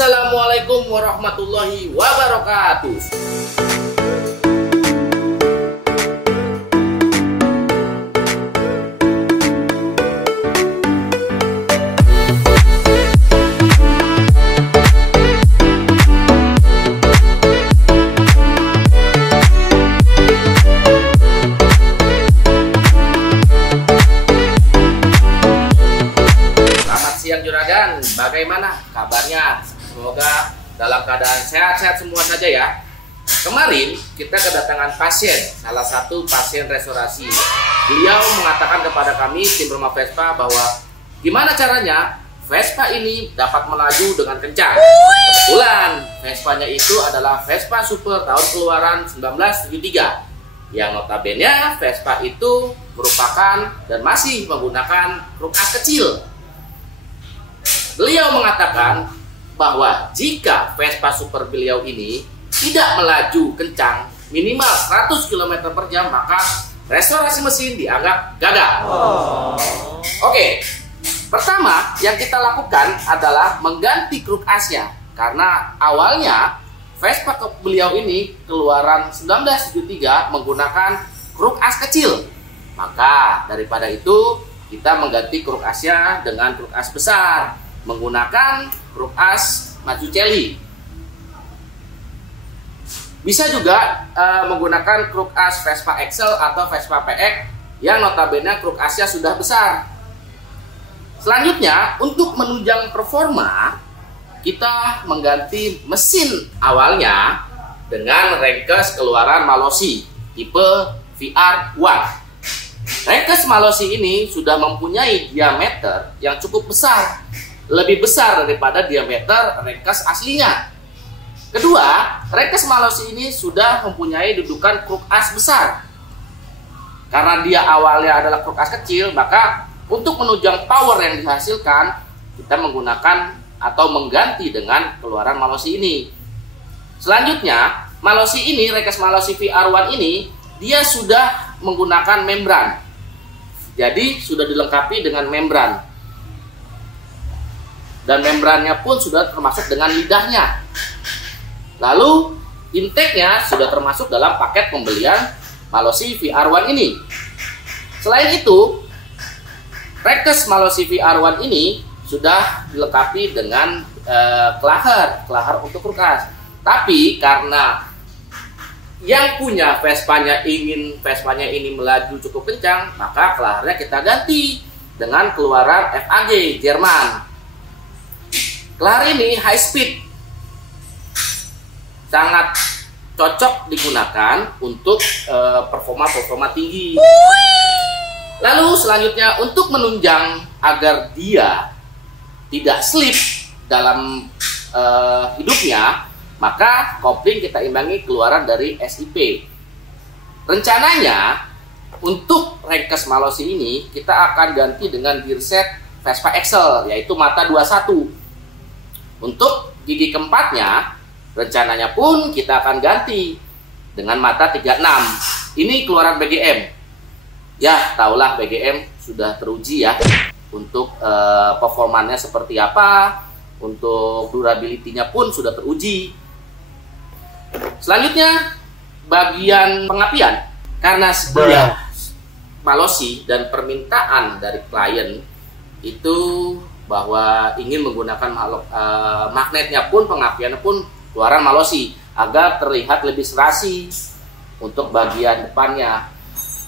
Assalamualaikum warahmatullahi wabarakatuh. Siang Juragan, bagaimana kabarnya? Semoga dalam keadaan sehat-sehat semua saja ya. Kemarin kita kedatangan pasien, salah satu pasien restorasi. Beliau mengatakan kepada kami tim Rumah Vespa bahwa gimana caranya Vespa ini dapat melaju dengan kencang. Kebetulan Vespanya itu adalah Vespa Super tahun keluaran 1973. Yang notabene Vespa itu merupakan dan masih menggunakan truk as kecil. Beliau mengatakan bahwa jika Vespa Super beliau ini tidak melaju kencang minimal 100 km per jam, maka restorasi mesin dianggap gagal. Oke, pertama yang kita lakukan adalah mengganti kruk asnya. Karena awalnya Vespa beliau ini keluaran 1973 menggunakan kruk as kecil. Maka daripada itu kita mengganti kruk asnya dengan kruk as besar, menggunakan kruk as Mazzucchelli. Bisa juga menggunakan kruk as Vespa Excel atau Vespa PX yang notabene kruk asnya sudah besar. Selanjutnya, untuk menunjang performa, kita mengganti mesin awalnya dengan Renkes keluaran Malossi tipe VR1. Renkes Malossi ini sudah mempunyai diameter yang cukup besar, lebih besar daripada diameter Renkes aslinya. Kedua, Renkes Malossi ini sudah mempunyai dudukan kruk as besar. Karena dia awalnya adalah kruk as kecil, maka untuk menunjang power yang dihasilkan, kita menggunakan atau mengganti dengan keluaran Malossi ini. Selanjutnya, Malossi ini, Renkes Malossi VR1 ini, dia sudah menggunakan membran. Jadi sudah dilengkapi dengan membran. Dan membrannya pun sudah termasuk dengan lidahnya. Lalu intake-nya sudah termasuk dalam paket pembelian Malossi VR1 ini. Selain itu, Renkes Malossi VR1 ini sudah dilengkapi dengan klaher untuk kruk as. Tapi karena yang punya Vespanya ingin Vespanya ini melaju cukup kencang, maka klahernya kita ganti dengan keluaran FAG Jerman. Klaher ini high speed, sangat cocok digunakan untuk performa tinggi. Lalu selanjutnya, untuk menunjang agar dia tidak slip dalam hidupnya, maka kopling kita imbangi keluaran dari SIP. Rencananya untuk Renkes Malossi ini kita akan ganti dengan gearset Vespa Excel, yaitu mata 21. Untuk gigi keempatnya, rencananya pun kita akan ganti dengan mata 36. Ini keluaran BGM. Ya, tahulah BGM sudah teruji ya untuk performanya seperti apa, untuk durability-nya pun sudah teruji. Selanjutnya, bagian pengapian. Karena sebuah Malossi dan permintaan dari klien itu bahwa ingin menggunakan magnetnya pun, pengapiannya pun keluaran Malossi agar terlihat lebih serasi untuk bagian depannya.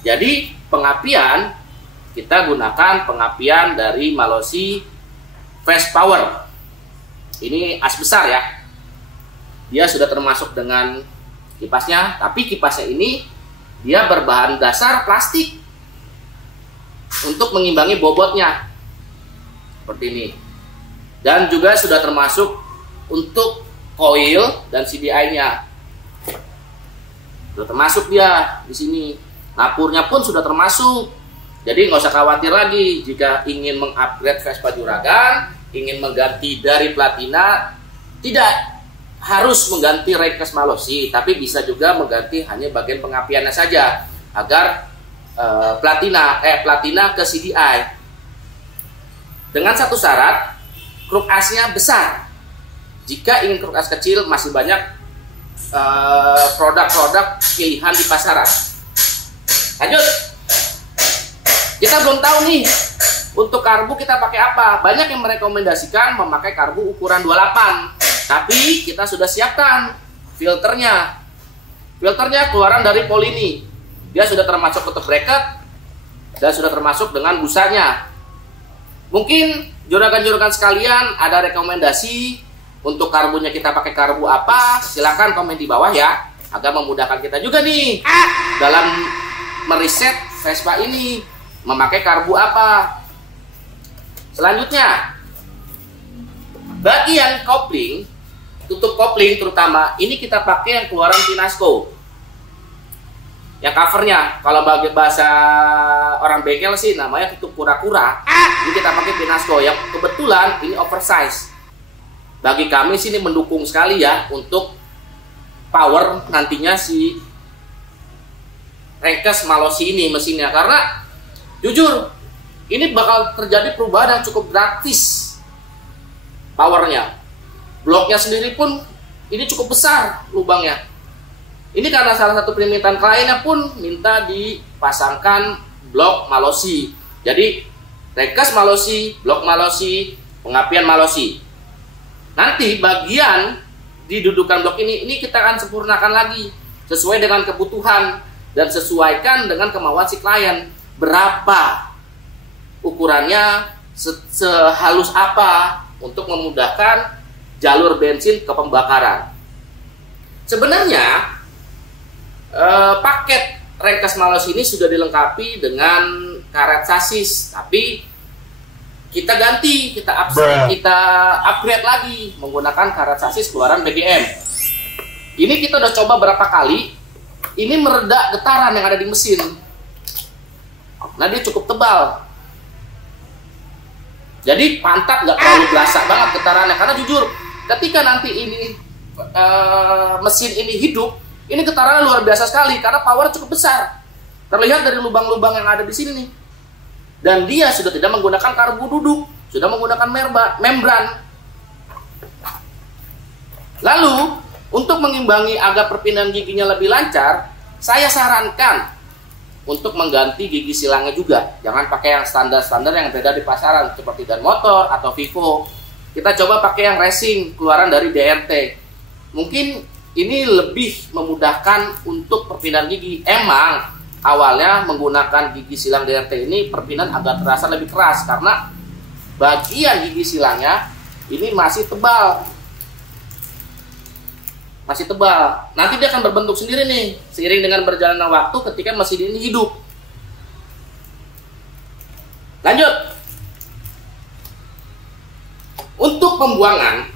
Jadi pengapian kita gunakan pengapian dari Malossi Fast Power. Ini as besar ya. Dia sudah termasuk dengan kipasnya, tapi kipasnya ini dia berbahan dasar plastik untuk mengimbangi bobotnya. Seperti ini. Dan juga sudah termasuk untuk coil dan CDI-nya. Sudah termasuk dia di sini. Napurnya pun sudah termasuk. Jadi nggak usah khawatir lagi jika ingin mengupgrade Vespa Juragan, ingin mengganti dari Platina, tidak harus mengganti Renkes Malossi, tapi bisa juga mengganti hanya bagian pengapiannya saja agar Platina ke CDI. Dengan satu syarat, kruk asnya besar. Jika ingin kulkas kecil, masih banyak produk-produk pilihan di pasaran. Lanjut, kita belum tahu nih untuk karbu kita pakai apa. Banyak yang merekomendasikan memakai karbu ukuran 28, tapi kita sudah siapkan filternya. Filternya keluaran dari Polini. Dia sudah termasuk tutup bracket dan sudah termasuk dengan busanya. Mungkin juragan-juragan sekalian ada rekomendasi untuk karbunya kita pakai karbu apa? Silahkan komen di bawah ya, agar memudahkan kita juga nih dalam meriset Vespa ini memakai karbu apa. Selanjutnya, bagian kopling, tutup kopling terutama, ini kita pakai yang keluaran Pinasco. Yang covernya, kalau bagi bahasa orang bengkel sih namanya tutup kura-kura. Ini kita pakai Pinasco, yang kebetulan ini oversize. Bagi kami sini mendukung sekali ya untuk power nantinya si Rengkes Malossi ini mesinnya, karena jujur ini bakal terjadi perubahan yang cukup drastis powernya. Bloknya sendiri pun ini cukup besar lubangnya. Ini karena salah satu permintaan kliennya pun minta dipasangkan blok Malossi. Jadi Rengkes Malossi, blok Malossi, pengapian Malossi. Nanti bagian di dudukan blok ini kita akan sempurnakan lagi sesuai dengan kebutuhan dan sesuaikan dengan kemauan si klien. Berapa ukurannya, sehalus apa untuk memudahkan jalur bensin ke pembakaran. Sebenarnya paket Rengkes Malossi ini sudah dilengkapi dengan karet sasis, tapi kita ganti, kita upgrade lagi menggunakan karet sasis keluaran BGM. Ini kita udah coba berapa kali, ini meredak getaran yang ada di mesin. Nah, dia cukup tebal. Jadi pantat nggak terlalu berasa banget getarannya, karena jujur ketika nanti ini mesin ini hidup, ini getarannya luar biasa sekali karena power cukup besar. Terlihat dari lubang-lubang yang ada di sini nih. Dan dia sudah tidak menggunakan karbu duduk, sudah menggunakan membran. Lalu untuk mengimbangi agar perpindahan giginya lebih lancar, saya sarankan untuk mengganti gigi silangnya juga. Jangan pakai yang standar-standar yang beda di pasaran seperti Dan Motor atau Vivo. Kita coba pakai yang racing keluaran dari DRT. Mungkin ini lebih memudahkan untuk perpindahan gigi. Emang awalnya menggunakan gigi silang DRT ini perpindahan agak terasa lebih keras karena bagian gigi silangnya ini masih tebal. Masih tebal. Nanti dia akan berbentuk sendiri nih seiring dengan berjalannya waktu ketika mesin ini hidup. Lanjut. Untuk pembuangan,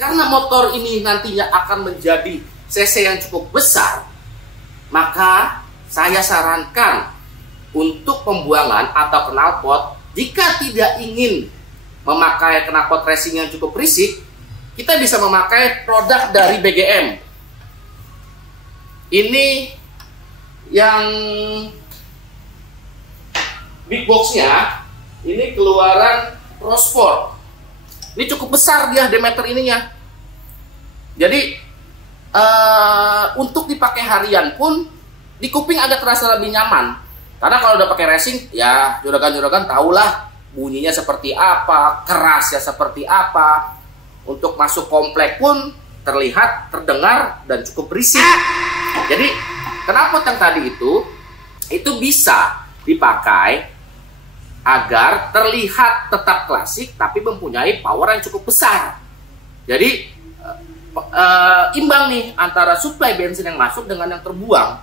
karena motor ini nantinya akan menjadi cc yang cukup besar, maka saya sarankan untuk pembuangan atau knalpot, jika tidak ingin memakai knalpot racing yang cukup berisik, kita bisa memakai produk dari BGM. Ini yang big boxnya, ini keluaran Prosport. Ini cukup besar dia diameter ininya. Jadi untuk dipakai harian pun di kuping agak terasa lebih nyaman. Karena kalau udah pakai racing, ya juragan-juragan tahulah bunyinya seperti apa, kerasnya seperti apa. Untuk masuk komplek pun terlihat, terdengar, dan cukup berisik. Jadi knalpot yang tadi itu bisa dipakai agar terlihat tetap klasik tapi mempunyai power yang cukup besar. Jadi imbang nih antara suplai bensin yang masuk dengan yang terbuang.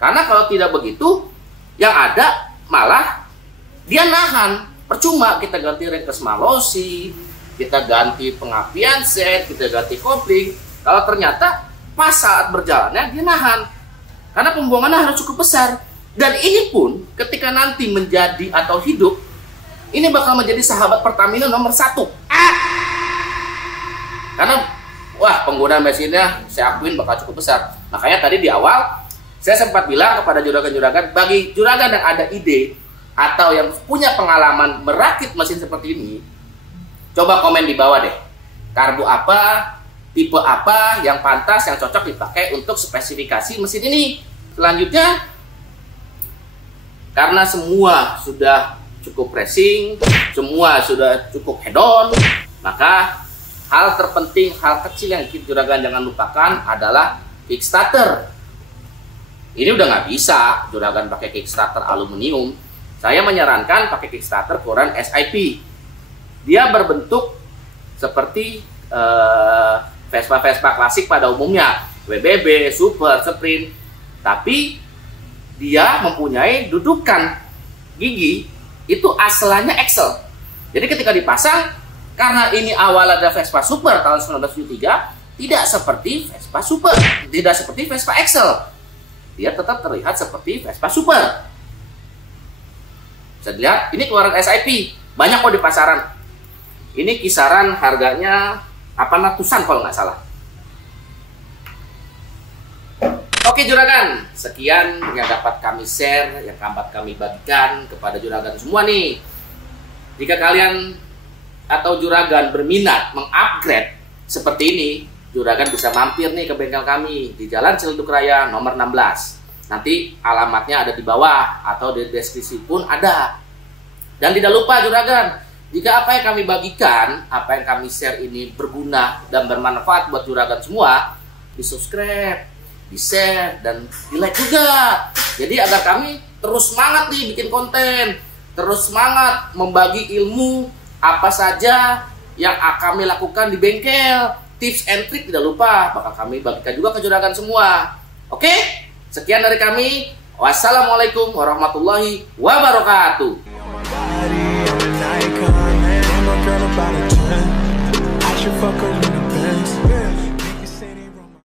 Karena kalau tidak begitu, yang ada malah dia nahan. Percuma kita ganti Rengkes Malossi, kita ganti pengapian set, kita ganti kopling, kalau ternyata pas saat berjalannya dia nahan. Karena pembuangannya harus cukup besar. Dan ini pun ketika nanti menjadi atau hidup, ini bakal menjadi sahabat Pertamina nomor 1. Karena wah, penggunaan mesinnya saya akuin bakal cukup besar. Makanya tadi di awal saya sempat bilang kepada juragan-juragan, bagi juragan yang ada ide atau yang punya pengalaman merakit mesin seperti ini, coba komen di bawah deh. Karbu apa tipe apa yang pantas, yang cocok dipakai untuk spesifikasi mesin ini. Selanjutnya, karena semua sudah cukup racing, semua sudah cukup head on, maka hal terpenting, hal kecil yang juragan jangan lupakan adalah kickstarter. Ini udah nggak bisa juragan pakai kickstarter aluminium. Saya menyarankan pakai kickstarter ukuran SIP. Dia berbentuk seperti Vespa-Vespa klasik pada umumnya, WBB, Super, Sprint, tapi dia mempunyai dudukan gigi itu asalnya Excel. Jadi ketika dipasang, karena ini awal ada Vespa Super tahun 1973, tidak seperti Vespa Super, tidak seperti Vespa Excel. Dia tetap terlihat seperti Vespa Super. Bisa dilihat, ini keluaran SIP, banyak kok di pasaran. Ini kisaran harganya 800-an kalau nggak salah. Oke juragan, sekian yang dapat kami share, yang dapat kami bagikan kepada juragan semua nih. Jika kalian atau juragan berminat mengupgrade seperti ini, juragan bisa mampir nih ke bengkel kami di Jalan Ciledug Raya nomor 16. Nanti alamatnya ada di bawah atau di deskripsi pun ada. Dan tidak lupa juragan, jika apa yang kami bagikan, apa yang kami share ini berguna dan bermanfaat buat juragan semua, di subscribe, di share, dan di like juga. Jadi agar kami terus semangat nih bikin konten, terus semangat membagi ilmu apa saja yang kami lakukan di bengkel. Tips and trick tidak lupa bakal kami bagikan juga ke juragan semua. Oke, sekian dari kami. Wassalamualaikum warahmatullahi wabarakatuh.